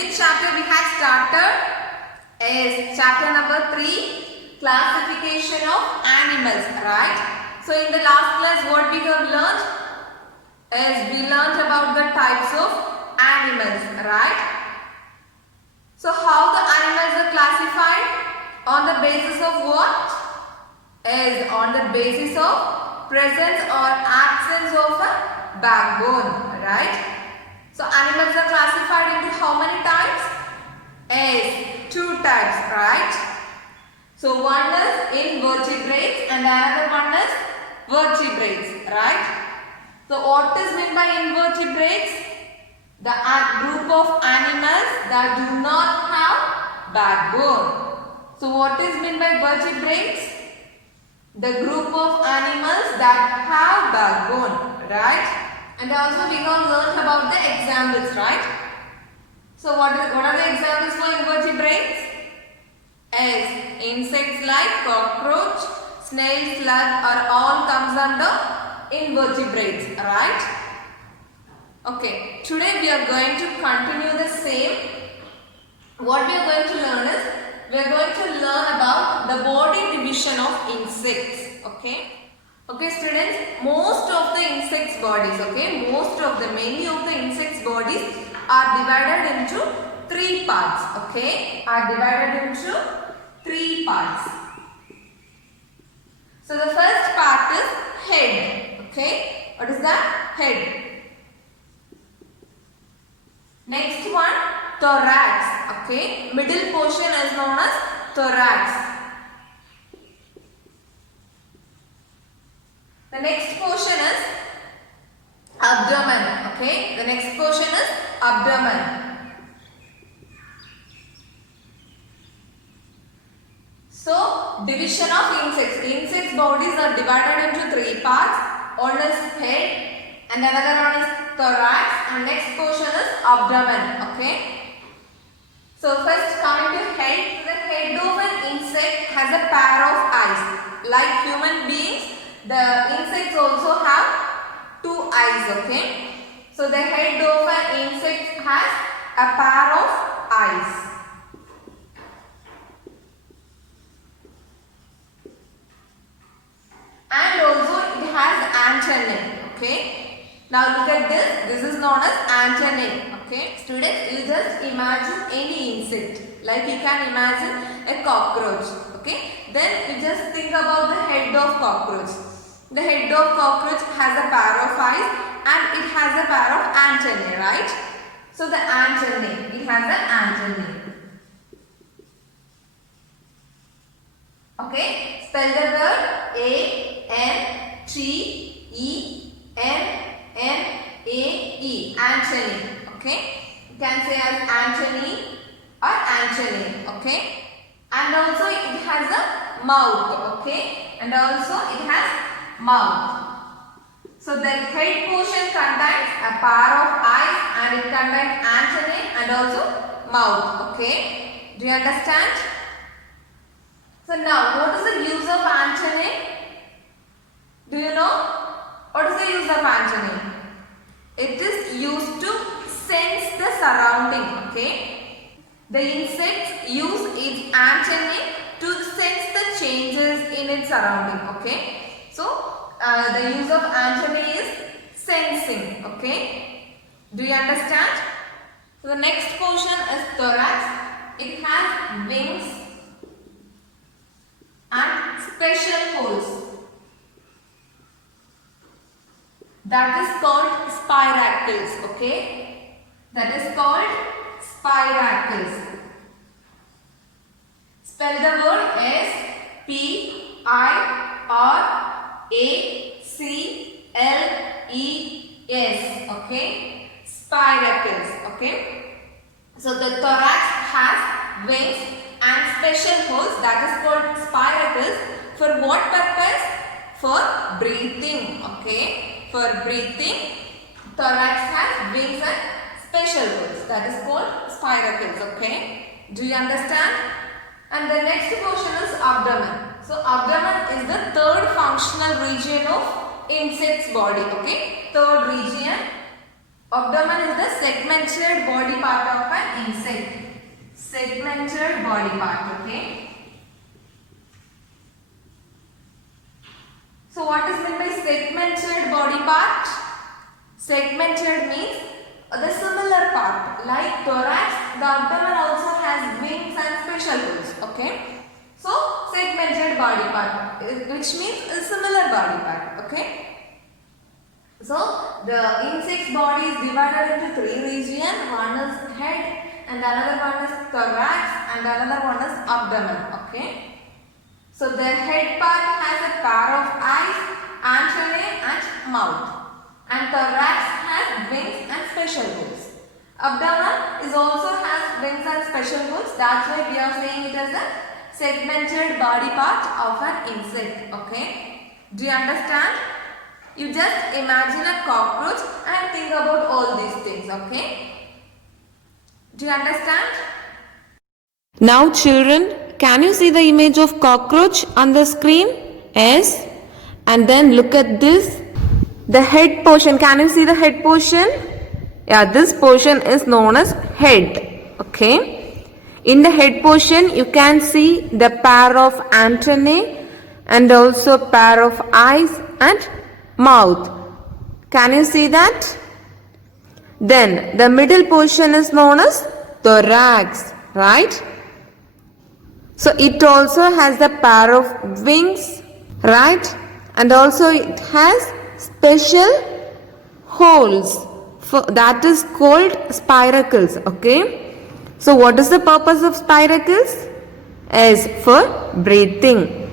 which chapter we have started is chapter number 3, classification of animals, right? So in the last class what we have learned is we learned about the types of animals, right? So how the animals are classified? On the basis of what? Is on the basis of presence or absence of a backbone, right? So animals are classified into how many types? Is 2 types, right? So one is invertebrates and another one is vertebrates, right? So what is meant by invertebrates? The group of animals that do not have backbone. So what is meant by vertebrates? The group of animals that have backbone, right? And also we have learned about the examples, right? So what are the examples for invertebrates? As insects like cockroach, snail, slug are all comes under invertebrates, right? Okay, today we are going to continue the same. What we are going to learn is, we are going to learn about the body division of insects, okay? Okay students, most of the insects bodies, okay, many of the insects bodies are divided into 3 parts, okay, So the first part is head, okay, what is that? Head. Next one, thorax, okay, middle portion is known as thorax. The next portion is abdomen, okay, the next portion is abdomen. So, division of insects. Insects bodies are divided into 3 parts. One is head and another one is thorax and next portion is abdomen, okay. So, first coming to head, the head of an insect has a pair of eyes. Like human beings, the insects also have 2 eyes, okay. So, the head of an insect has a pair of eyes. And also it has antennae, okay. Now look at this, this is known as antennae, okay. Students, you just imagine any insect, like you can imagine a cockroach, okay. Then you just think about the head of cockroach. The head of cockroach has a pair of eyes and it has a pair of antennae, right. So the antennae, it has an antennae. Okay, spell the word A-N-T-E-N-N-A-E, antennae, okay. You can say as antennae or antennae, okay. And also it has a mouth, okay. And also it has mouth. So the head portion contains a pair of eyes and it contains antennae and also mouth, okay. Do you understand? So now, what is the use of antennae? Do you know? What is the use of antennae? It is used to sense the surrounding, okay? The insects use its antennae to sense the changes in its surrounding, okay? So, the use of antennae is sensing, okay? Do you understand? So, the next portion is thorax. It has wings and special holes, that is called spiracles, okay, that is called spiracles. Spell the word as P-I-R-A-C-L-E-S, okay, spiracles, okay. So the thorax has wings and special holes, that is called spiracles. For what purpose? For breathing, okay. For breathing, thorax has wings and special holes, that is called spiracles, okay. Do you understand? And the next portion is abdomen. So abdomen is the third functional region of insect's body, okay. Third region Abdomen is the segmented body part of an insect. Segmented body part, okay? So what is meant by segmented body part? Segmented means the similar part. Like thorax, the abdomen also has wings and special holes, okay? So segmented body part, which means a similar body part, okay? So the insect's body is divided into three regions. One is head, and another one is thorax, and another one is abdomen, okay? So the head part has a pair of eyes, antennae and mouth, and thorax has wings and special holes. Abdomen is also has wings and special holes. That's why we are saying it as a segmented body part of an insect, okay? Do you understand? You just imagine a cockroach and think about all these things, okay? Do you understand? Now children, can you see the image of cockroach on the screen? Yes. And then look at this. The head portion. Can you see the head portion? Yeah, this portion is known as head. Okay. In the head portion, you can see the pair of antennae and also pair of eyes and mouth. Can you see that? Then the middle portion is known as thorax, right? So it also has the pair of wings, right? And also it has special holes, that is called spiracles, okay? So what is the purpose of spiracles? Is for breathing.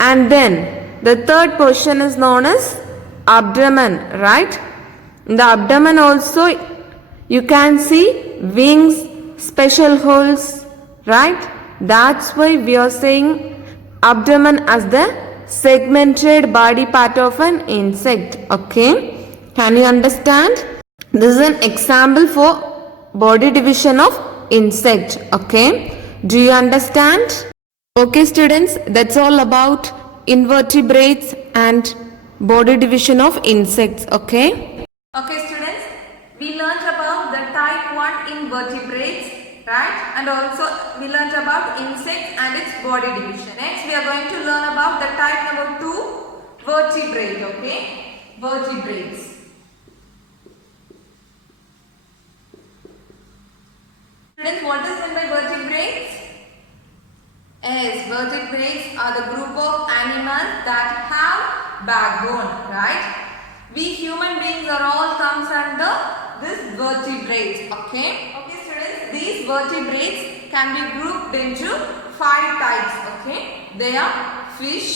And then the third portion is known as abdomen, right? In the abdomen also you can see wings, special holes, right? That's why we are saying abdomen as the segmented body part of an insect, okay? Can you understand? This is an example for body division of insect, okay? Do you understand? Okay students, that's all about invertebrates and body division of insects, okay? Okay students, we learnt about the type 1 invertebrates, right? And also we learnt about insects and its body division. Next we are going to learn about the type number 2, vertebrate, okay? Vertebrates. Students, what is meant by vertebrates? Yes, vertebrates are the group of animals that have backbone, right? We human beings are all comes under this vertebrates, okay? Okay students, these vertebrates can be grouped into 5 types, okay? They are fish,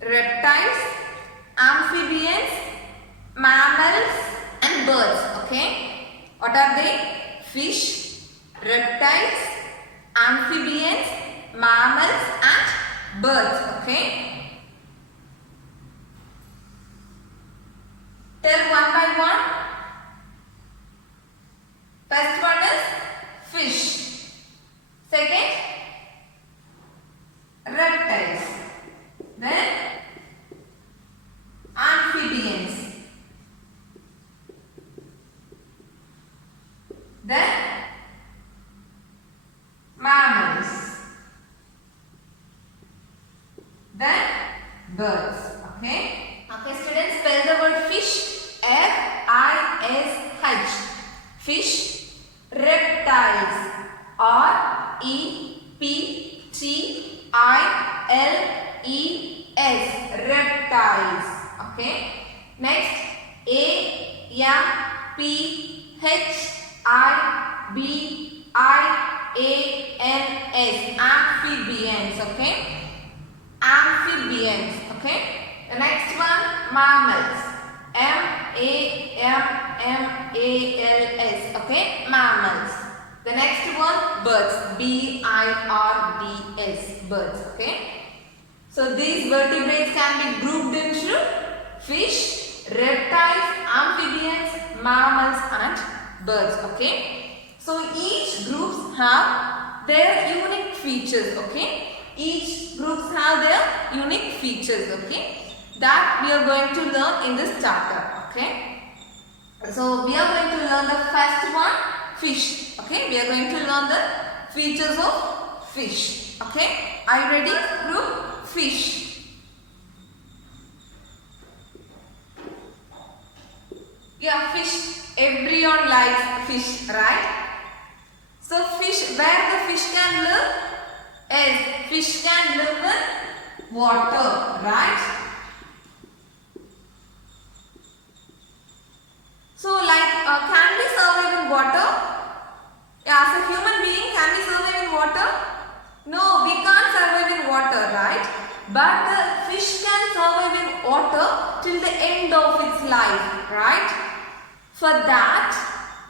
reptiles, amphibians, mammals and birds, okay? What are they? Fish, reptiles, amphibians, mammals and birds, okay? Tell one by one. First one is fish. Second, reptiles. Then amphibians. Then mammals. Then birds. Okay? Okay students, spell the word fish. F-I-S-H. Fish. Reptiles. R-E-P-T-I-L-E-S. Reptiles. Okay? Next, A-M-P-H-I-B-I-A-N-S. Amphibians. Okay? Amphibians. Okay? The next one, mammals. M-A-M-M-A-L-S. Okay? Mammals. The next one, birds. B-I-R-D-S. Birds. Okay? So these vertebrates can be grouped into fish, reptiles, amphibians, mammals and birds. Okay? So each groups have their unique features. Okay? Each groups have their unique features. Okay? That we are going to learn in this chapter. Okay? So we are going to learn the first one, fish. Okay, we are going to learn the features of fish. Okay, are you ready? Group fish. Yeah, fish. Everyone likes fish, right? So fish, where the fish can live? Is fish can live in water, right? So like can we survive in water? Yeah, as a human being, can we survive in water? No, we can't survive in water, right? But the fish can survive in water till the end of its life, right? For that,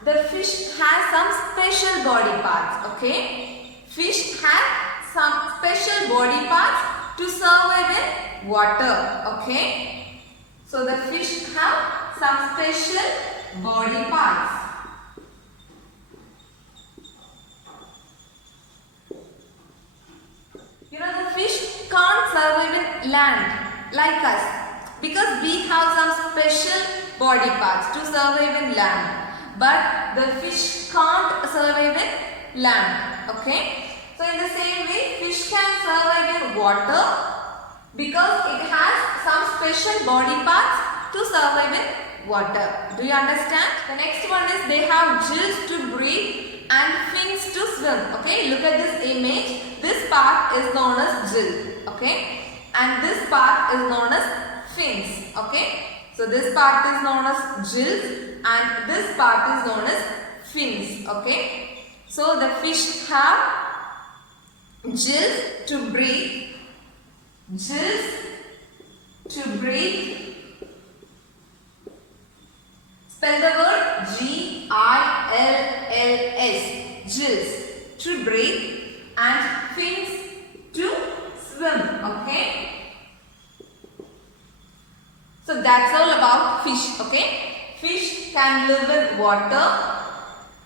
the fish has some special body parts, okay? Fish has some special body parts to survive in water, okay? So the fish have some special body parts. You know, the fish can't survive in land like us because we have some special body parts to survive in land. But the fish can't survive in land. Okay. So in the same way, fish can survive in water because it has some special body parts to survive in water. Do you understand? The next one is they have gills to breathe and fins to swim. Okay, look at this image. This part is known as gill. Okay, and this part is known as fins. Okay, so this part is known as gills and this part is known as fins. Okay, so the fish have gills to breathe. Gills to breathe. Spell the word G-I-L-L-S. Gills to breathe and fins to swim. Okay. So that's all about fish. Okay. Fish can live in water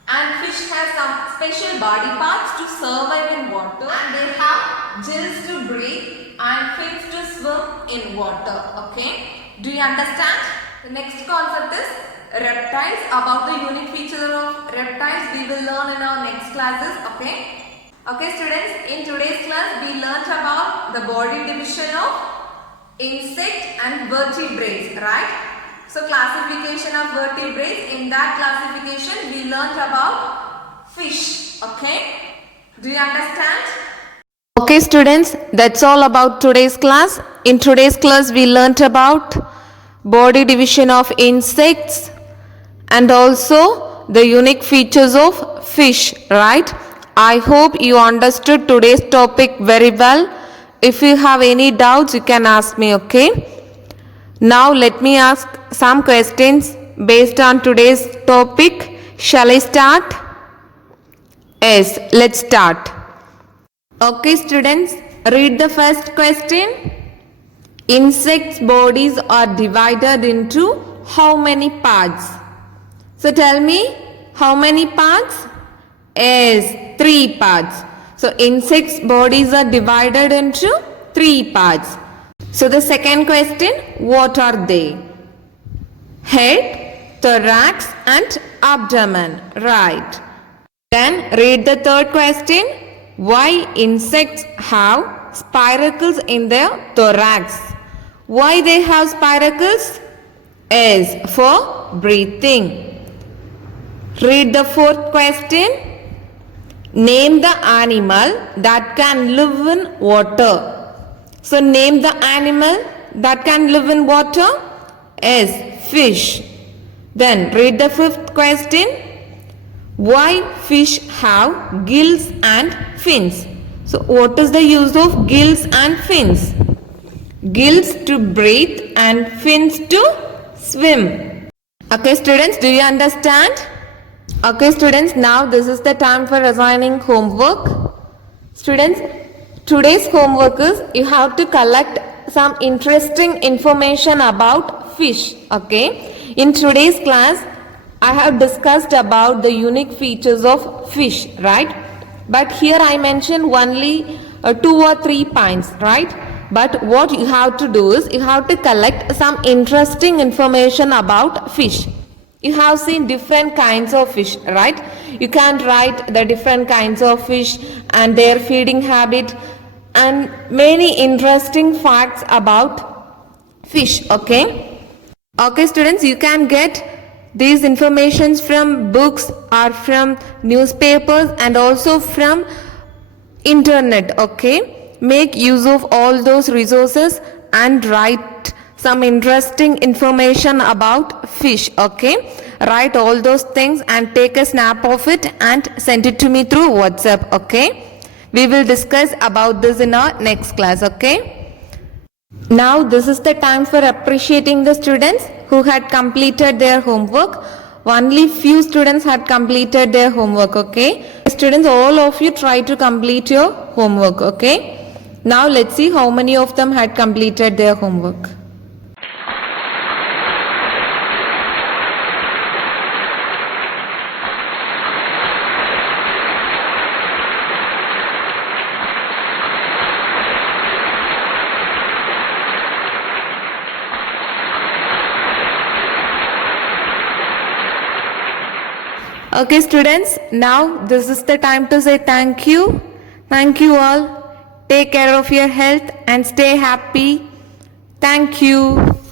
and fish has some special body parts to survive in water and they have gills to breathe and fins to swim in water. Okay. Do you understand? The next concept is reptiles. About the unique features of reptiles we will learn in our next classes. Okay. Okay students, in today's class we learnt about the body division of insect and vertebrates, right? So classification of vertebrates, in that classification we learnt about fish. Okay. Do you understand? Okay students, that's all about today's class. In today's class we learnt about body division of insects and also the unique features of fish, right? I hope you understood today's topic very well. If you have any doubts, you can ask me, okay? Now let me ask some questions based on today's topic. Shall I start? Yes, let's start. Okay students, read the first question. Insects' bodies are divided into how many parts? So tell me, how many parts? Yes, 3 parts. So insects' bodies are divided into 3 parts. So the second question, what are they? Head, thorax and abdomen. Right. Then read the third question. Why insects have spiracles in their thorax? Why they have spiracles? Yes, for breathing. Read the fourth question. Name the animal that can live in water. So name the animal that can live in water. Yes, fish. Then read the fifth question. Why fish have gills and fins? So what is the use of gills and fins? Gills to breathe and fins to swim. Okay students, do you understand? Okay students, now this is the time for assigning homework. Students, today's homework is you have to collect some interesting information about fish. Okay. In today's class, I have discussed about the unique features of fish, right? But here I mentioned only 2 or 3 points, right? But what you have to do is you have to collect some interesting information about fish. You have seen different kinds of fish, right? You can write the different kinds of fish and their feeding habit and many interesting facts about fish, okay? Okay, students, you can get these informations from books or from newspapers and also from internet, okay? Make use of all those resources and write some interesting information about fish, okay? Write all those things and take a snap of it and send it to me through WhatsApp, okay? We will discuss about this in our next class, okay? Now this is the time for appreciating the students who had completed their homework. Only few students had completed their homework, okay? Students, all of you try to complete your homework, okay? Now let's see how many of them had completed their homework. Okay, students, now this is the time to say thank you. Thank you all. Take care of your health and stay happy. Thank you.